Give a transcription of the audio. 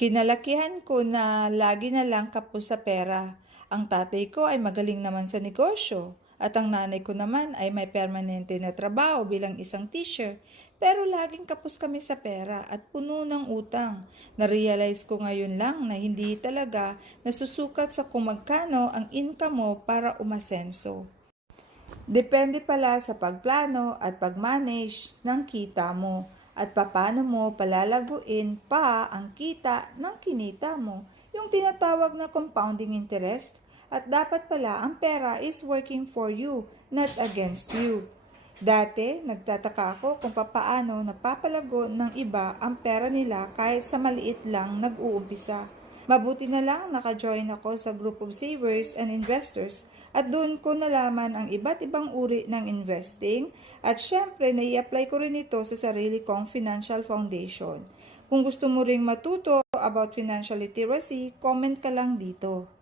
Kinalakihan ko na lagi na lang kapos sa pera. Ang tatay ko ay magaling naman sa negosyo at ang nanay ko naman ay may permanente na trabaho bilang isang teacher. Pero laging kapos kami sa pera at puno ng utang. Narealize ko ngayon lang na hindi talaga nasusukat sa kung magkano ang income mo para umasenso. Depende pala sa pagplano at pag-manage ng kita mo at papaano mo palalaguin pa ang kita ng kinita mo, yung tinatawag na compounding interest. At dapat pala ang pera is working for you, not against you. Dati, nagtataka ako kung papaano napapalago ng iba ang pera nila kahit sa maliit lang nag-uumpisa. Mabuti na lang naka-join ako sa group of savers and investors at doon ko nalaman ang iba't ibang uri ng investing at syempre nai-apply ko rin ito sa sarili kong financial foundation. Kung gusto mo ring matuto about financial literacy, comment ka lang dito.